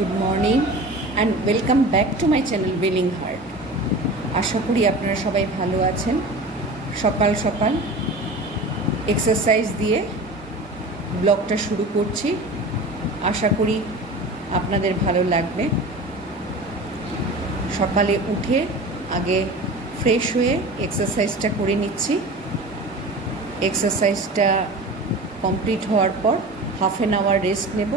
Good morning and welcome back to my channel willing heart আশা করি আপনারা সবাই ভালো আছেন। সকাল সকাল এক্সারসাইজ দিয়ে ব্লগটা শুরু করছি। আশা করি আপনাদের ভালো লাগবে। সকালে উঠে আগে ফ্রেশ হয়ে এক্সারসাইজটা করে নিচ্ছি। এক্সারসাইজটা কমপ্লিট হওয়ার পর হাফ অ্যান আওয়ার রেস্ট নেব।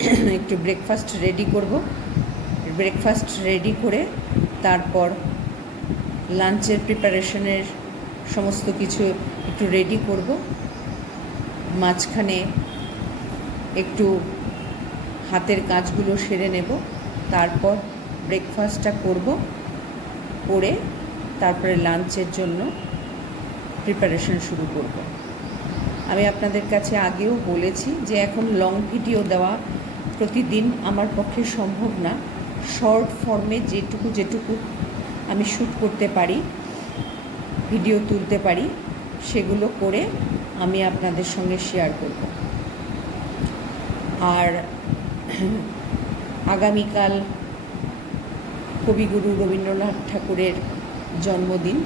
একটু ব্রেকফাস্ট রেডি করব। ব্রেকফাস্ট রেডি করে তারপর লাঞ্চের প্রিপারেশনের সমস্ত কিছু একটু রেডি করব। মাঝখানে একটু হাতের কাজগুলো সেরে নেব। তারপর ব্রেকফাস্টটা করব করে তারপরে লাঞ্চের জন্য প্রিপারেশন শুরু করব। আমি আপনাদের কাছে আগেও বলেছি যে এখন লং ভিডিও দেওয়া প্রতিদিন আমার পক্ষে সম্ভব না। শর্ট ফর্মে যেটুকু যেটুকু আমি শ্যুট করতে পারি, ভিডিও তুলতে পারি, সেগুলো করে আমি আপনাদের সঙ্গে শেয়ার করব। আর আগামীকাল কবিগুরু রবীন্দ্রনাথ ঠাকুরের জন্মদিন,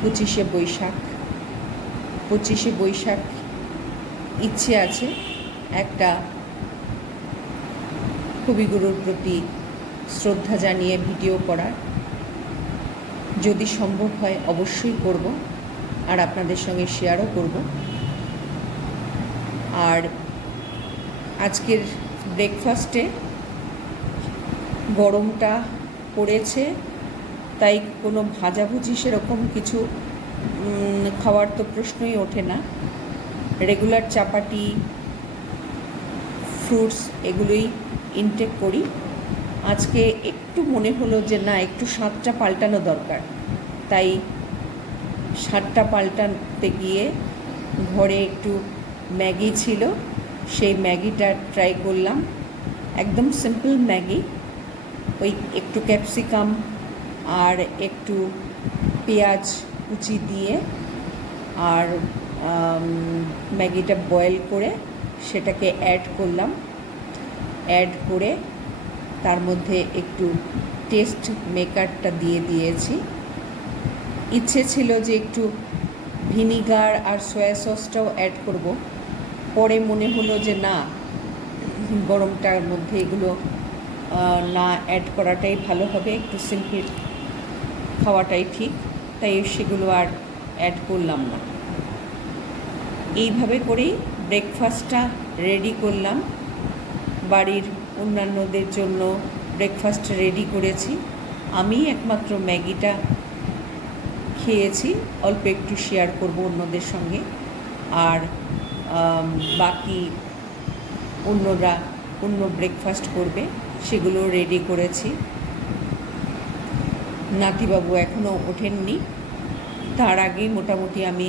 পঁচিশে বৈশাখ। পঁচিশে বৈশাখ ইচ্ছে আছে। একটা কবিগুরুর প্রতি শ্রদ্ধা জানিয়ে ভিডিও করার যদি সম্ভব হয় অবশ্যই করব, আর আপনাদের সঙ্গে শেয়ারও করব। আর আজকের ব্রেকফাস্টে গরমটা পড়েছে, তাই কোনো ভাজাভুজি সেরকম কিছু খাওয়ার তো প্রশ্নই ওঠে না। রেগুলার চাপাটি ফ্রুটস এগুলোই ইনটেক করি। আজকে একটু মনে হলো যে, না, একটু স্বাদটা পাল্টানো দরকার। তাই স্বাদটা পাল্টাতে গিয়ে ঘরে একটু ম্যাগি ছিল, সেই ম্যাগিটা ট্রাই করলাম। একদম সিম্পল ম্যাগি। ওই একটু ক্যাপসিকাম আর একটু পেঁয়াজ কুচি দিয়ে আর ম্যাগিটা বয়েল করে সেটাকে অ্যাড করলাম। অ্যাড করে তার মধ্যে একটু টেস্ট মেকারটা দিয়ে দিয়েছি। ইচ্ছে ছিল যে একটু ভিনিগার আর সয়া সসটাও অ্যাড করব। পরে মনে হলো যে না, গরমটার মধ্যে এগুলো না অ্যাড করাটাই ভালো হবে, একটু সিম্পল খাওয়াটাই ঠিক, তাই সেগুলো আর অ্যাড করলাম না। এইভাবে করেই ব্রেকফাস্টটা রেডি করলাম। বাড়ির অন্যান্যদের জন্য ব্রেকফাস্ট রেডি করেছি। আমি একমাত্র ম্যাগিটা খেয়েছি, অল্প একটু শেয়ার করব অন্যদের সঙ্গে। আর বাকি অন্যরা অন্য ব্রেকফাস্ট করবে, সেগুলো রেডি করেছি। নাতিবাবু এখনও ওঠেননি। তার আগেই মোটামুটি আমি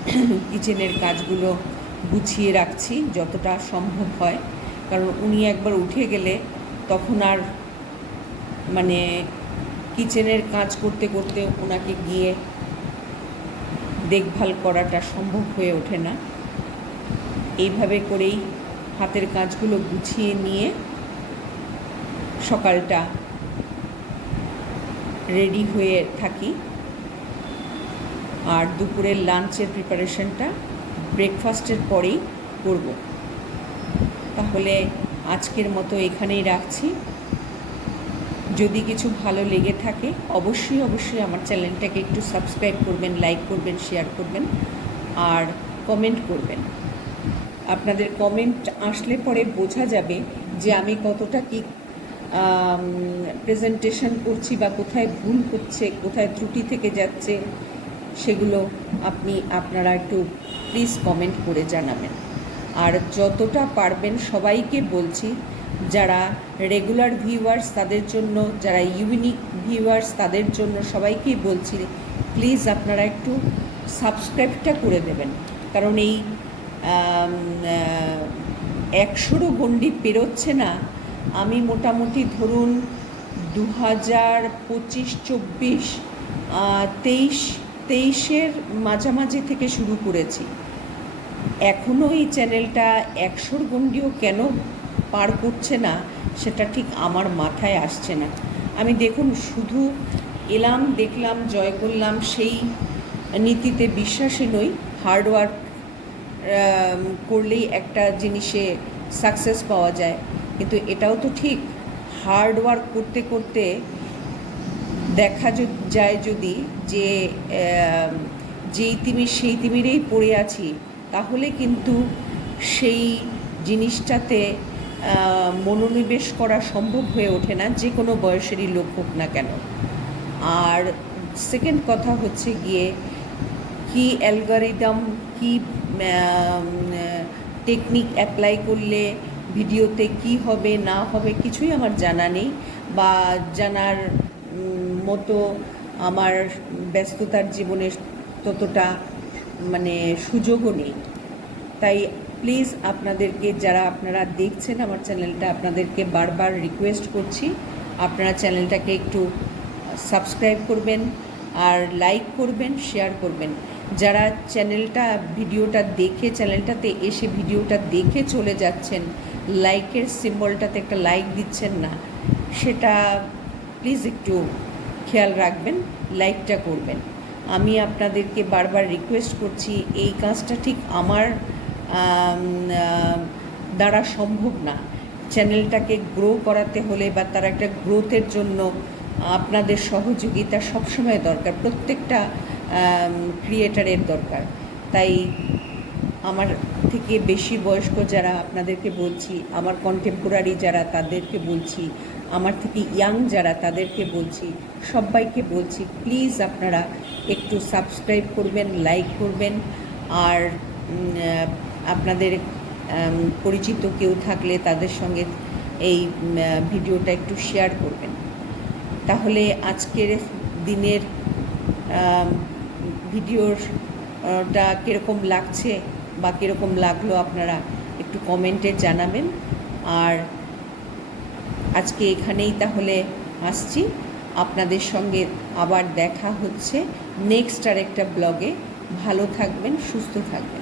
কিচেনের কাজগুলো গুছিয়ে রাখছি যতটা সম্ভব হয়। কারণ উনি একবার উঠে গেলে তখন আর মানে কিচেনের কাজ করতে করতে ওনাকে গিয়ে দেখভাল করাটা সম্ভব হয়ে ওঠে না। এইভাবে করেই হাতের কাজগুলো গুছিয়ে নিয়ে সকালটা রেডি হয়ে থাকি। আর দুপুরের লাঞ্চের প্রিপারেশনটা ব্রেকফাস্টের পরেই করব। তাহলে আজকের মতো এখানেই রাখছি। যদি কিছু ভালো লেগে থাকে, অবশ্যই অবশ্যই আমার চ্যানেলটাকে একটু সাবস্ক্রাইব করবেন লাইক করবেন শেয়ার করবেন, আর কমেন্ট করবেন। আপনাদের কমেন্ট আসলে পরে বোঝা যাবে যে আমি কতটা কি প্রেজেন্টেশন করছি বা কোথায় ভুল হচ্ছে, কোথায় ত্রুটি থেকে যাচ্ছে। সেগুলো আপনি আপনারা একটু প্লিজ কমেন্ট করে জানাবেন। আর যতটা পারবেন সবাইকে বলছি, যারা রেগুলার ভিউয়ার্স তাদের জন্য, যারা ইউনিক ভিউয়ার্স তাদের জন্য সবাইকেই বলছি প্লিজ আপনারা একটু সাবস্ক্রাইবটা করে দেবেন। কারণ এই একশোরও গণ্ডি পেরোচ্ছে না। আমি মোটামুটি ধরুন দু হাজার পঁচিশ, চব্বিশ তেইশ তেইশের মাঝামাঝি থেকে শুরু করেছি। এখনও এই চ্যানেলটা একশোর গণ্ডিও কেন পার করছে না, সেটা ঠিক আমার মাথায় আসছে না। আমি দেখুন, শুধু এলাম, দেখলাম, জয় করলাম, সেই নীতিতে বিশ্বাসী নই। হার্ডওয়ার্ক করলেই একটা জিনিসে সাকসেস পাওয়া যায়। কিন্তু এটাও তো ঠিক হার্ডওয়ার্ক করতে করতে দেখা যায় যদি যে যেই তিমির সেই তিমিরেই পড়ে আছি, তাহলে কিন্তু সেই জিনিসটাতে মনোনিবেশ করা সম্ভব হয়ে ওঠে না, যে কোনো বয়সেরই লোক হোক না কেন। আর সেকেন্ড কথা হচ্ছে গিয়ে, কি অ্যালগরিদম, কি টেকনিক অ্যাপ্লাই করলে ভিডিওতে কি হবে, না হবে, কিছুই আমার জানা নেই, বা জানার মতো আমার ব্যস্ততার জীবনে ততটা মানে সুযোগও নেই। তাই প্লিজ আপনাদেরকে, যারা আপনারা দেখছেন আমার চ্যানেলটা, আপনাদেরকে বারবার রিকোয়েস্ট করছি, আপনারা চ্যানেলটাকে একটু সাবস্ক্রাইব করবেন আর লাইক করবেন শেয়ার করবেন। যারা চ্যানেলটা, ভিডিওটা দেখে, চ্যানেলটাতে এসে ভিডিওটা দেখে চলে যাচ্ছেন লাইকের সিম্বলটাতে একটা লাইক দিচ্ছেন না, সেটা প্লিজ একটু খেয়াল রাখবেন, লাইকটা করবেন। আমি আপনাদেরকে বারবার রিকোয়েস্ট করছি, এই কাজটা ঠিক আমার দ্বারা সম্ভব না। চ্যানেলটাকে গ্রো করাতে হলে বা তার একটা গ্রোথের জন্য আপনাদের সহযোগিতা সবসময় দরকার, প্রত্যেকটা ক্রিয়েটারের দরকার। তাই আমার থেকে বেশি বয়স্ক যারা আপনাদেরকে বলছি, আমার কন্টেম্পোরারি যারা তাদেরকে বলছি আমার থেকে ইয়াং যারা তাদেরকে বলছি সবাইকে বলছি প্লিজ আপনারা একটু সাবস্ক্রাইব করবেন লাইক করবেন। আর আপনাদের পরিচিত কেউ থাকলে তাদের সঙ্গে এই ভিডিওটা একটু শেয়ার করবেন। তাহলে আজকের দিনের আম, ভিডিওটা কীরকম লাগছে বা কীরকম লাগল আপনারা একটু কমেন্টে জানাবেন। আর আজকে এখানেই তাহলে আসছি। আপনাদের সঙ্গে আবার দেখা হচ্ছে নেক্সট আর একটা ব্লগে। ভালো থাকবেন, সুস্থ থাকবেন।